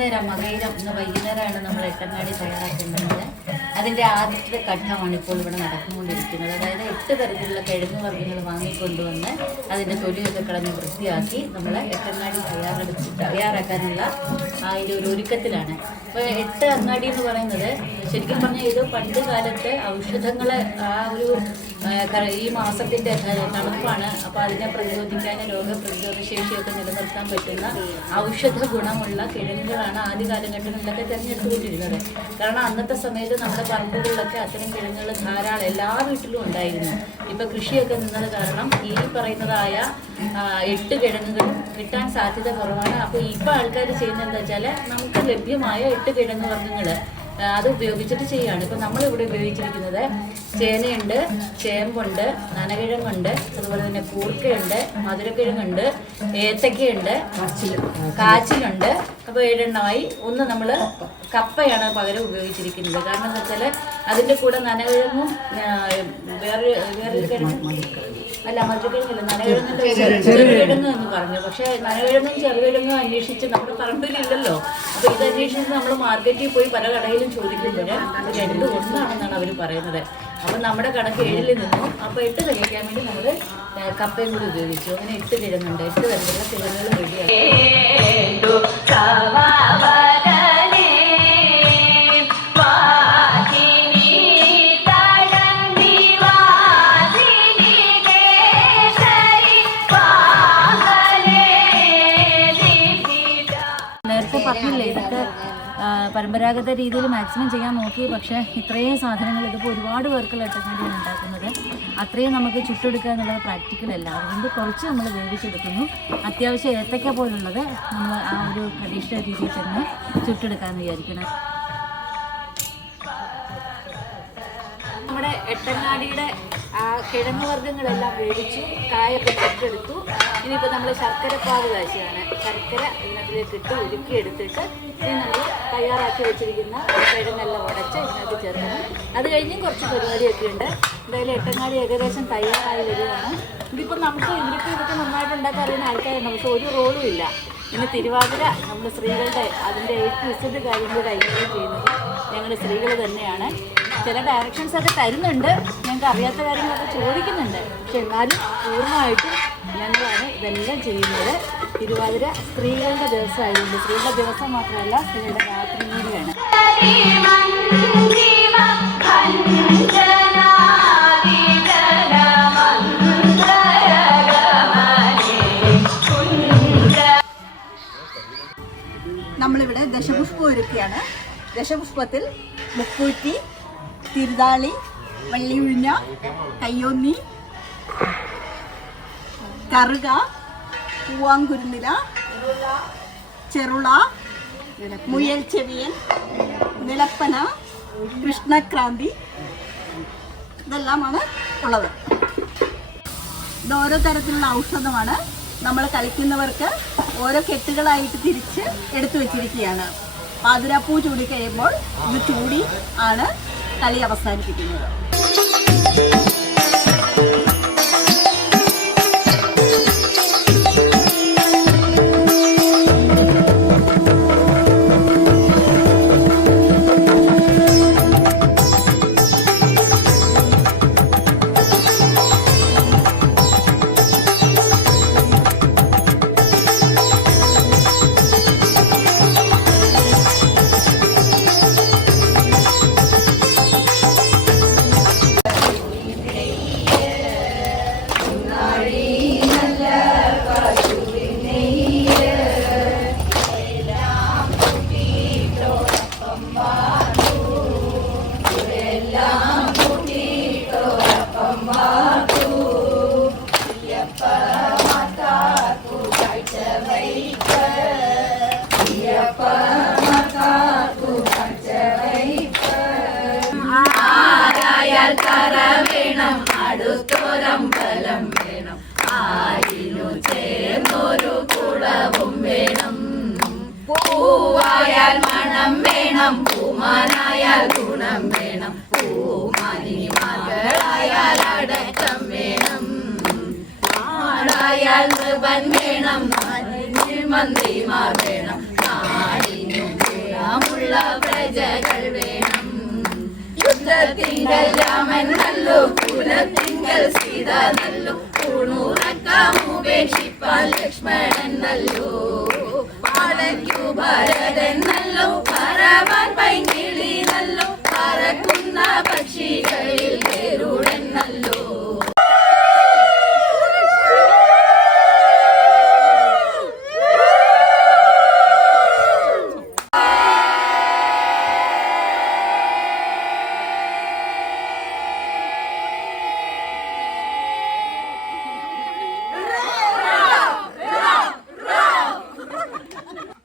വൈകുന്നേരം ഇന്ന് വൈകുന്നേരമാണ് നമ്മൾ എട്ടങ്ങാടി തയ്യാറാക്കേണ്ടത്. അതിൻ്റെ ആദ്യത്തെ ഘട്ടമാണ് ഇപ്പോൾ ഇവിടെ നടന്നുകൊണ്ടിരിക്കുന്നത്. അതായത് 8 തരത്തിലുള്ള കിഴങ്ങ് വർഗ്ഗങ്ങൾ വാങ്ങിക്കൊണ്ടുവന്ന് അതിൻ്റെ തൊലിയൊക്കെ കളഞ്ഞ് വൃത്തിയാക്കി നമ്മൾ എട്ടങ്ങാടി തയ്യാറാക്കാനുള്ള അതിൻ്റെ ഒരു ഒരുക്കത്തിലാണ്. അപ്പോൾ 8 അങ്ങാടി എന്ന് പറയുന്നത് ശരിക്കും പറഞ്ഞാൽ ഇത് പണ്ട് കാലത്ത് ഔഷധങ്ങൾ ഈ മാസത്തിൻ്റെ തണുപ്പാണ്. അപ്പോൾ അതിനെ പ്രതിരോധിക്കാൻ രോഗപ്രതിരോധ ശേഷിയൊക്കെ നിലനിർത്താൻ പറ്റുന്ന ഔഷധ ഗുണമുള്ള കിഴങ്ങുകളാണ് ആദ്യ കാലഘട്ടങ്ങളിലൊക്കെ തിരഞ്ഞെടുത്തുകൊണ്ടിരുന്നത്. കാരണം അന്നത്തെ സമയത്ത് നമ്മുടെ പറമ്പുകളിലൊക്കെ അത്തരം കിഴങ്ങുകൾ ധാരാളം എല്ലാ വീട്ടിലും ഉണ്ടായിരുന്നു. ഇപ്പം കൃഷിയൊക്കെ നിന്നത് കാരണം ഈ പറയുന്നതായ 8 കിഴങ്ങുകളും കിട്ടാൻ സാധ്യത കുറവാണ്. അപ്പോൾ ഇപ്പോൾ ആൾക്കാർ ചെയ്യുന്നത് എന്താ വെച്ചാൽ നമുക്ക് ലഭ്യമായ 8 കിഴങ്ങ് വർഗ്ഗങ്ങൾ അത് ഉപയോഗിച്ചിട്ട് ചെയ്യുകയാണ്. ഇപ്പം നമ്മളിവിടെ ഉപയോഗിച്ചിരിക്കുന്നത് ചേനയുണ്ട്, ചേമ്പുണ്ട്, നനകിഴങ്ങുണ്ട്, അതുപോലെ തന്നെ കൂർക്കയുണ്ട്, മധുരക്കിഴങ്ങുണ്ട്, ഏത്തക്കയുണ്ട്, കാച്ചിലുണ്ട്. അപ്പോൾ 7 എണ്ണമായി. ഒന്ന് നമ്മൾ കപ്പയാണ് പകരം ഉപയോഗിച്ചിരിക്കുന്നത്. കാരണം എന്താ വെച്ചാൽ അതിൻ്റെ കൂടെ നനകിഴങ്ങും വേറൊരു കിഴങ്ങ് മധുരക്കിഴങ്ങില്ല, നനകിഴങ്ങിൻ്റെ ചെറുകിഴങ്ങ് എന്ന് പറഞ്ഞു. പക്ഷേ നനകിഴങ്ങും ചെറുകിഴങ്ങും അന്വേഷിച്ച് നമ്മുടെ പറമ്പിലില്ലല്ലോ. അപ്പോൾ ഇത് അന്വേഷിച്ച് നമ്മൾ മാർക്കറ്റിൽ പോയി പല കടയിലും ചോദിക്കുമ്പോൾ അത് 2 ഒന്നാണെന്നാണ് അവർ പറയുന്നത്. അപ്പം നമ്മുടെ കണക്ക് 7 നിന്നു. അപ്പോൾ 8 കഴിക്കാൻ വേണ്ടി നമ്മൾ കപ്പയും കൂടി ഉപയോഗിച്ചു. അങ്ങനെ 8 കിഴങ്ങുണ്ട്. 8 തരത്തിലുള്ള കിഴങ്ങുകൾ റെഡിയാക്കി. പറഞ്ഞില്ലേ ഇതൊക്കെ പരമ്പരാഗത രീതിയിൽ മാക്സിമം ചെയ്യാൻ നോക്കി. പക്ഷേ ഇത്രയും സാധനങ്ങൾ ഇതിപ്പോൾ ഒരുപാട് പേർക്കുള്ള എട്ടങ്ങാടിയാണ് ഉണ്ടാക്കുന്നത്. അത്രയും നമുക്ക് ചുട്ടെടുക്കുക എന്നുള്ളത് പ്രാക്ടിക്കലല്ല. അതുകൊണ്ട് കുറച്ച് നമ്മൾ വേവിച്ചെടുക്കുന്നു. അത്യാവശ്യം ഏത്തക്ക പോലുള്ളത് നമ്മൾ ആ ഒരു ട്രഡീഷണൽ രീതിയിൽ തന്നെ ചുട്ടെടുക്കാമെന്ന് വിചാരിക്കണം. നമ്മുടെ എട്ടങ്ങാടിയുടെ ആ കിഴങ്ങ് വർഗ്ഗങ്ങളെല്ലാം വേവിച്ചു, കായൊക്കെ ചുട്ടെടുത്തു. ഇനിയിപ്പോൾ നമ്മൾ ശർക്കരപ്പാവ് കാഴ്ചയാണ്. ശർക്കര ഇതിനകത്തിലേക്ക് ഇട്ട് ഉരുക്കിയെടുത്തിട്ട് ഇനി നമ്മൾ തയ്യാറാക്കി വെച്ചിരിക്കുന്ന കിഴങ്ങെല്ലാം ഉടച്ച് ഇതിനകത്ത് ചേർക്കണം. അത് കഴിഞ്ഞും കുറച്ച് പരിപാടിയൊക്കെ ഉണ്ട്. എന്തായാലും എട്ടങ്ങാടി ഏകദേശം തയ്യാറായി വരികയാണ്. ഇതിപ്പോൾ നമുക്ക് ഇതൊക്കെ നന്നായിട്ട് ഉണ്ടാക്കാൻ അറിയുന്ന ആൾക്കാരുണ്ട്. പക്ഷെ ഒരു റോളും ഇല്ല. ഇന്ന് തിരുവാതിര നമ്മൾ സ്ത്രീകളുടെ അതിൻ്റെ ഏറ്റവും കാര്യങ്ങൾ കൈകാര്യം ചെയ്യുന്നത് ഞങ്ങൾ സ്ത്രീകൾ തന്നെയാണ്. ചില ഡയറക്ഷൻസ് ഒക്കെ തരുന്നുണ്ട്, ഞങ്ങൾക്ക് അറിയാത്ത കാര്യങ്ങളൊക്കെ ചോദിക്കുന്നുണ്ട്. പക്ഷെ എന്നാലും പൂർണ്ണമായിട്ടും ഞങ്ങളാണ് ഇതെല്ലാം ചെയ്യുന്നത്. തിരുവാതിര സ്ത്രീകളുടെ ദിവസമായതുകൊണ്ട് സ്ത്രീകളുടെ ദിവസം മാത്രമല്ല, സ്ത്രീകളുടെ രാത്രി കൂടിയാണ്. നമ്മളിവിടെ ദശപുഷ്പം ഒരുക്കിയാണ്. ദശപുഷ്പത്തിൽ മുക്കൂറ്റി, തിരുതാളി, വള്ളിയുഴിഞ്ഞ, കയ്യൊന്നി, കറുക, പൂവാങ്കുരുന്നില, ചെറുള, മുയൽ ചെവിയൻ, നിലപ്പന, കൃഷ്ണക്രാന്തി ഇതെല്ലാമാണ് ഉള്ളത്. ഇത് ഓരോ തരത്തിലുള്ള ഔഷധമാണ്. നമ്മൾ കളിക്കുന്നവർക്ക് ഓരോ കെട്ടുകളായിട്ട് തിരിച്ച് എടുത്തു വെച്ചിരിക്കുകയാണ്. പാതിരാപ്പൂ ചൂടി കഴിയുമ്പോൾ ഇത് ചൂടി ആണ് കളി അവസാനിപ്പിക്കുന്നത്. വേണം അടുത്തൊരമ്പലം വേണം, ആരിനു ചേർന്നൊരു കുളവും വേണം. പൂവായാൽ മണം വേണം, പൂമാനായാൽ ഗുണം വേണം, പൂമാനി മകളായാൽ അടക്കം വേണം. നാടായാൽ നൃപൻ വേണം, മന്ത്രിമാർ വേണം, നാടിനു ഉള്ള പ്രജകൾ വേണം. യുദ്ധത്തിങ്കൽ രാമൻ നല്ലു, കുലത്തിങ്കൽ സീത നല്ലു, ഊണുറക്കം ഉപേക്ഷിപ്പാൻ ലക്ഷ്മണൻ നല്ലു, പാടയ്ക്കു ഭരതൻ നല്ലു,